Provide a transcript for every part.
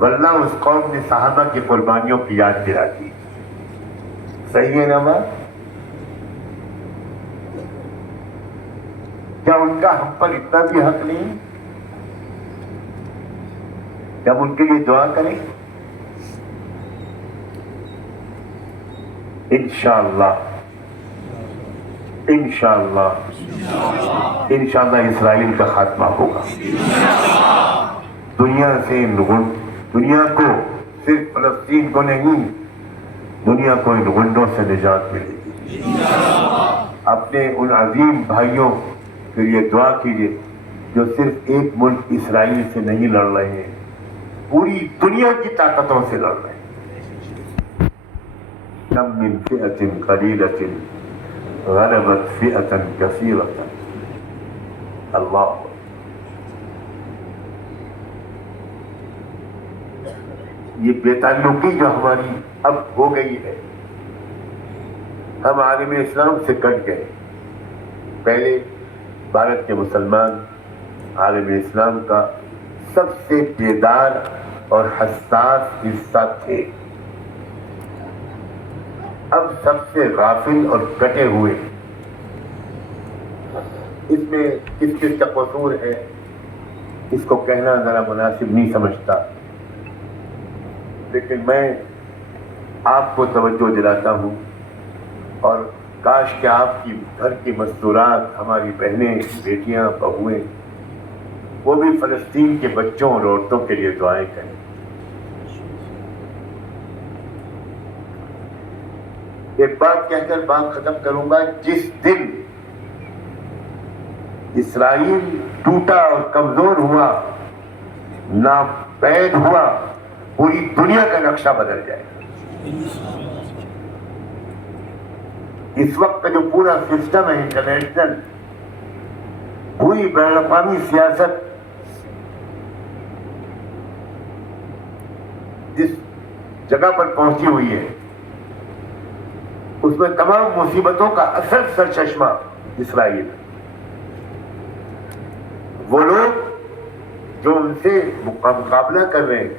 ورنہ اس قوم نے صحابہ کی قربانیوں کی یاد دلا دی. صحیح ہے نا بات؟ کیا ان کا ہم پر اتنا بھی حق نہیں کہ ہم ان کے لیے دعا کریں؟ انشاءاللہ انشاءاللہ انشاءاللہ اسرائیل کا خاتمہ ہوگا. دنیا کو صرف فلسطین کو نہیں، دنیا کو ان غنڈوں سے نجات ملے گی. اپنے ان عظیم بھائیوں کے لیے دعا کیجیے جو صرف ایک ملک اسرائیل سے نہیں لڑ رہے ہیں، پوری دنیا کی طاقتوں سے لڑ رہے ہیں. کم من فئۃ قلیلۃ غلبت فئۃ کثیرۃ. اللہ یہ بے تعلقی جو ہماری اب ہو گئی ہے، ہم عالم اسلام سے کٹ گئے. پہلے بھارت کے مسلمان عالم اسلام کا سب سے بیدار اور حساس حصہ تھے. اب سب سے غافل اور کٹے ہوئے. اس میں کس کس کا قصور ہے اس کو کہنا ذرا مناسب نہیں سمجھتا، لیکن میں آپ کو توجہ دلاتا ہوں، اور کاش کہ آپ کی گھر کی مستورات، ہماری بہنیں، بیٹیاں، بہویں، وہ بھی فلسطین کے بچوں اور عورتوں کے لیے دعائیں کریں. ایک بات کہہ کر بات ختم کروں گا. جس دن اسرائیل ٹوٹا اور کمزور ہوا، ناپید ہوا، پوری دنیا کا نقشہ بدل جائے گا. اس وقت کا جو پورا سسٹم ہے انٹرنیشنل، پوری بین الاقوامی سیاست جس جگہ پر پہنچی ہوئی ہے، اس میں تمام مصیبتوں کا اصل سرچشمہ اسرائیل ہے. وہ لوگ جو ان سے مقابلہ کر رہے ہیں،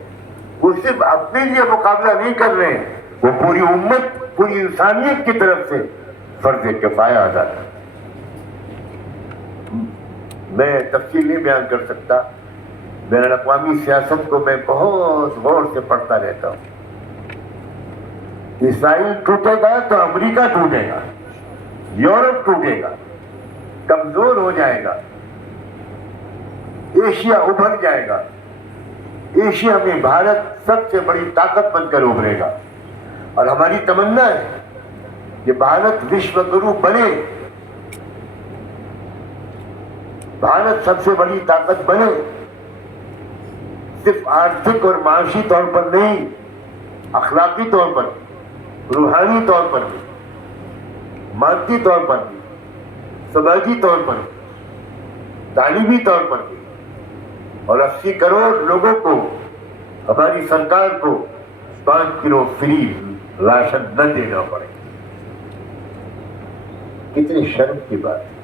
وہ صرف اپنے لیے مقابلہ نہیں کر رہے ہیں، وہ پوری امت، پوری انسانیت کی طرف سے فرض کفایہ ادا کر. میں تفصیل نہیں بیان کر سکتا. بین الاقوامی سیاست کو میں بہت غور سے پڑھتا رہتا ہوں. اسرائیل ٹوٹے گا تو امریکہ ٹوٹے گا، یورپ ٹوٹے گا، کمزور ہو جائے گا، ایشیا ابھر جائے گا. ایشیا میں بھارت سب سے بڑی طاقت بن کر ابھرے گا، اور ہماری تمنا ہے کہ بھارت وشو گرو بنے، بھارت سب سے بڑی طاقت بنے، صرف آرتھک اور معاشی طور پر نہیں، اخلاقی طور پر، روحانی طور پر بھی، مادی طور پر بھی، سماجی طور پر بھی، تعلیمی طور پر بھی. اور 80 کروڑ لوگوں کو، ہماری سرکار کو 5 کلو فری راشن نہ دینا پڑے. کتنی شرم کی بات ہے.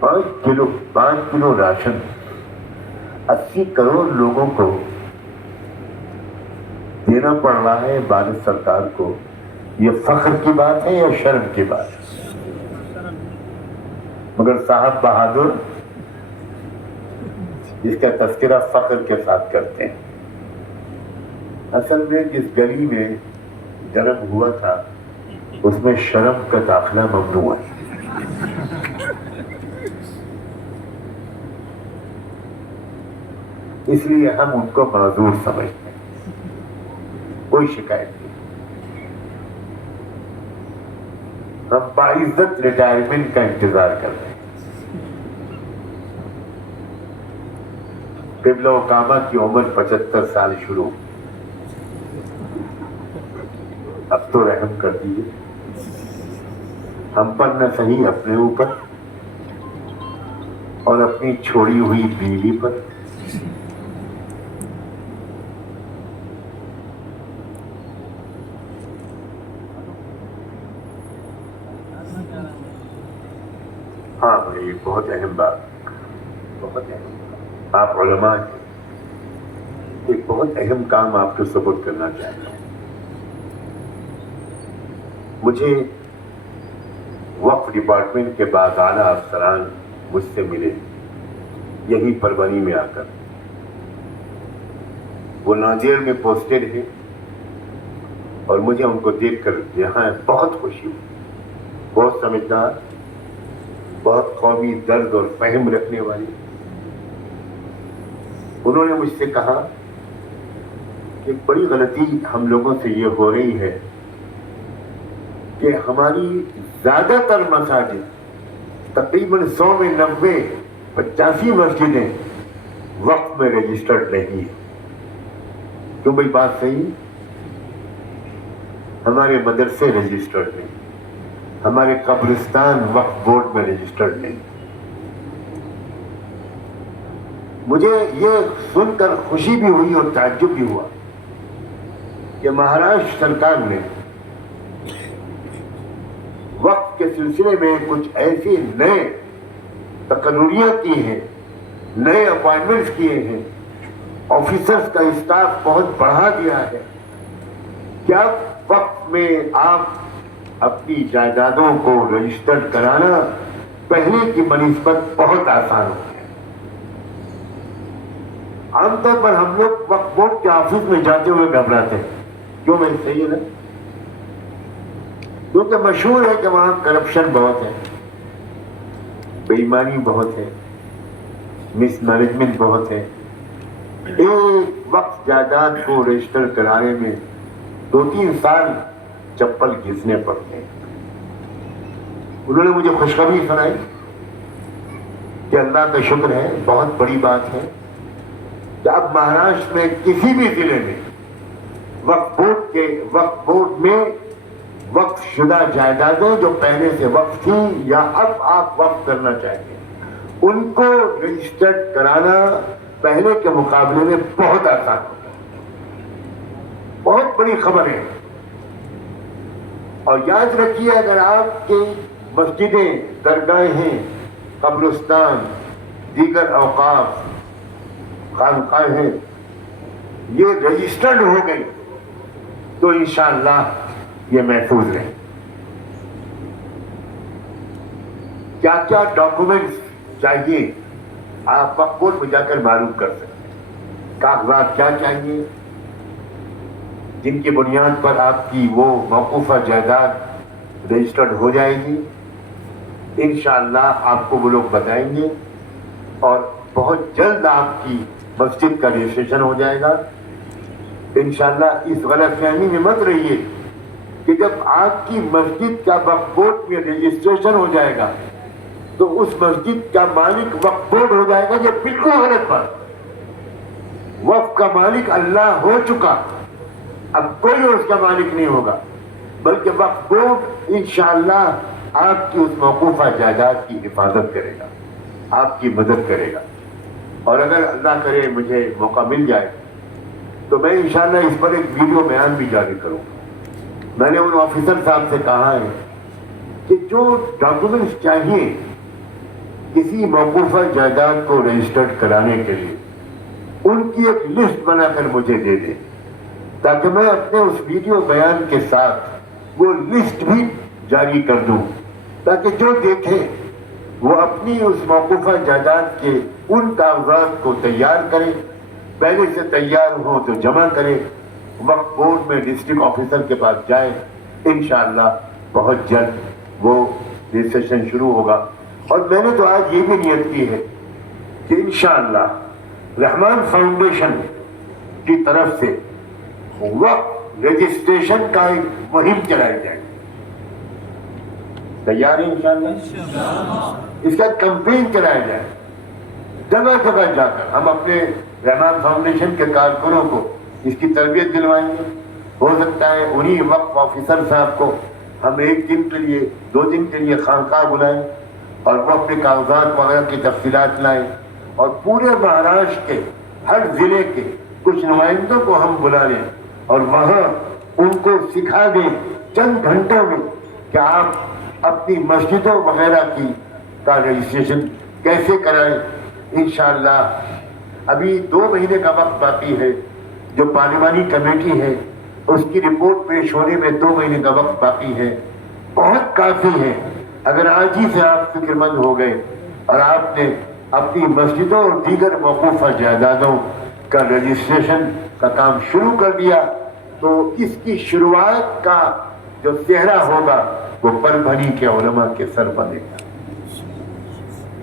5 کلو راشن 80 کروڑ لوگوں کو دینا پڑ رہا ہے بھارت سرکار کو. یہ فخر کی بات ہے یا شرم کی بات ہے؟ مگر صاحب بہادر جس کا تذکرہ فخر کے ساتھ کرتے ہیں، اصل میں جس گلی میں جنم ہوا تھا اس میں شرم کا داخلہ ممنوع ہے. اس لیے ہم ان کو معذور سمجھتے ہیں. کوئی شکایت نہیں. ہم باعزت ریٹائرمنٹ کا انتظار کر رہے ہیں. قبلہ و کعبہ کی عمر 75 سال شروع. اب تو رحم کر دیجیے ہم پر نہ صحیح اپنے اوپر اور اپنی چھوڑی ہوئی بیوی پر. ہاں بھائی، بہت اہم بات. بہت اہم، آپ علماء ہیں، ایک بہت اہم کام آپ کو سپورٹ کرنا چاہتا ہوں۔ مجھے وقف ڈپارٹمنٹ کے بعد اعلیٰ افسران مجھ سے ملے یہی پربھنی میں آ کر، وہ ناجیر میں پوسٹڈ ہے، اور مجھے ان کو دیکھ کر یہاں بہت خوشی ہوئی، بہت سمجھدار، بہت قومی درد اور فہم رکھنے والی۔ انہوں نے مجھ سے کہا کہ بڑی غلطی ہم لوگوں سے یہ ہو رہی ہے کہ ہماری زیادہ تر مساجد، تقریباً 100 میں 90 85 مسجدیں وقف میں رجسٹرڈ نہیں ہیں۔ کیوں بھائی بات صحیح؟ ہمارے مدرسے رجسٹرڈ نہیں، ہمارے قبرستان وقف بورڈ میں رجسٹرڈ نہیں۔ مجھے یہ سن کر خوشی بھی ہوئی اور تعجب بھی ہوا کہ مہاراشٹر سرکار نے وقت کے سلسلے میں کچھ ایسی نئے تقرریاں کی ہیں، نئے اپائنٹمنٹس کیے ہیں، آفیسرز کا اسٹاف بہت بڑھا دیا ہے کہ اب وقت میں آپ اپنی جائیدادوں کو رجسٹرڈ کرانا پہلے کی بنسبت بہت آسان ہو گیا۔ عام طور پر ہم لوگ وقف بورڈ کے آفس میں جاتے ہوئے گھبراتے ہیں، کیوں میں صحیح ہے نا؟ کیونکہ مشہور ہے کہ وہاں کرپشن بہت ہے، بے ایمانی بہت ہے، مس مینجمنٹ بہت ہے۔ ایک وقت جائیداد کو رجسٹر کرانے میں 2-3 سال چپل گھسنے پڑتے ہیں۔ انہوں نے مجھے خوشخبری سنائی کہ اللہ کا شکر ہے، بہت بڑی بات ہے کہ اب مہاراشٹر میں کسی بھی ضلع میں وقف بورڈ میں وقف شدہ جائیدادیں جو پہلے سے وقف تھیں یا اب آپ وقف کرنا چاہتے ہیں، ان کو رجسٹرڈ کرانا پہلے کے مقابلے میں بہت آسان ہو گیا۔ بہت بڑی خبر ہے۔ اور یاد رکھیے، اگر آپ کی مسجدیں، درگاہیں، قبرستان، دیگر اوقاف، خانقاہیں یہ رجسٹرڈ ہو گئی تو انشاءاللہ یہ محفوظ رہے۔ کیا کیا ڈاکومنٹس چاہیے آپ وقف بورڈ میں جا کر معلوم کر سکتے ہیں۔ کاغذات کیا چاہیے جن کی بنیاد پر آپ کی وہ موقوفہ جائیداد رجسٹرڈ ہو جائے گی، انشاءاللہ آپ کو وہ لوگ بتائیں گے، اور بہت جلد آپ کی مسجد کا رجسٹریشن ہو جائے گا۔ انشاءاللہ اس غلط فہمی میں مت رہیے کہ جب آپ کی مسجد کا وقف بورڈ میں رجسٹریشن ہو جائے گا تو اس مسجد کا مالک وقف بورڈ ہو جائے گا۔ یہ بالکل غلط بات۔ وقف کا مالک اللہ ہو چکا، اب کوئی اس کا مالک نہیں ہوگا، بلکہ وقف بورڈ انشاءاللہ آپ کی اس موقوفہ جائیداد کی حفاظت کرے گا، آپ کی مدد کرے گا۔ اور اگر اللہ کرے مجھے موقع مل جائے تو میں انشاءاللہ اس پر ایک ویڈیو بیان بھی جاری کروں گا۔ میں نے ان آفیسر صاحب سے کہا ہے کہ جو ڈاکومنٹس چاہیے کسی موقوفہ جائیداد کو رجسٹرڈ کرانے کے لیے، ان کی ایک لسٹ بنا کر مجھے دے دیں، تاکہ میں اپنے اس ویڈیو بیان کے ساتھ وہ لسٹ بھی جاری کر دوں، تاکہ جو دیکھے وہ اپنی اس موقوفہ جائیداد کے ان کاغذات کو تیار کرے، پہلے سے تیار ہو تو جمع کرے، وقف بورڈ میں ڈسٹرکٹ آفیسر کے پاس جائے، انشاءاللہ بہت جلد وہ رجسٹریشن شروع ہوگا۔ اور میں نے تو آج یہ بھی نیت کی ہے کہ انشاءاللہ رحمان فاؤنڈیشن کی طرف سے وقف رجسٹریشن کا ایک مہم چلائی جائے۔ تیار ہے انشاءاللہ؟ اس کا کمپین چلایا جائے، جگہ جگہ جا کر ہم اپنے رحمان فاؤنڈیشن کے کارکنوں کو اس کی تربیت دلوائیں گے۔ ہو سکتا ہے انہی وقف آفیسر صاحب کو ہم 1 دن کے لیے 2 دن کے لیے خانقاہ بلائیں اور وہ اپنے کاغذات وغیرہ کی تفصیلات لائیں، اور پورے مہاراشٹر کے ہر ضلع کے کچھ نمائندوں کو ہم بلا لیں اور وہاں ان کو سکھا دیں چند گھنٹوں میں کہ آپ اپنی مسجدوں وغیرہ کی کا رجسٹریشن کیسے کرائیں، انشاءاللہ ابھی 2 مہینے کا وقت باقی ہے. جو پارلیمانی کمیٹی ہے اس کی رپورٹ پیش ہونے میں 2 مہینے کا وقت باقی ہے. بہت کافی ہے اگر آج ہی سے آپ فکر مند ہو گئے اور آپ نے اپنی مسجدوں اور دیگر موقوفہ جائیدادوں کا رجسٹریشن کا کام شروع کر دیا تو اس کی شروعات کا جو چہرہ ہوگا وہ پربھنی کے علماء کے سر بنے گا.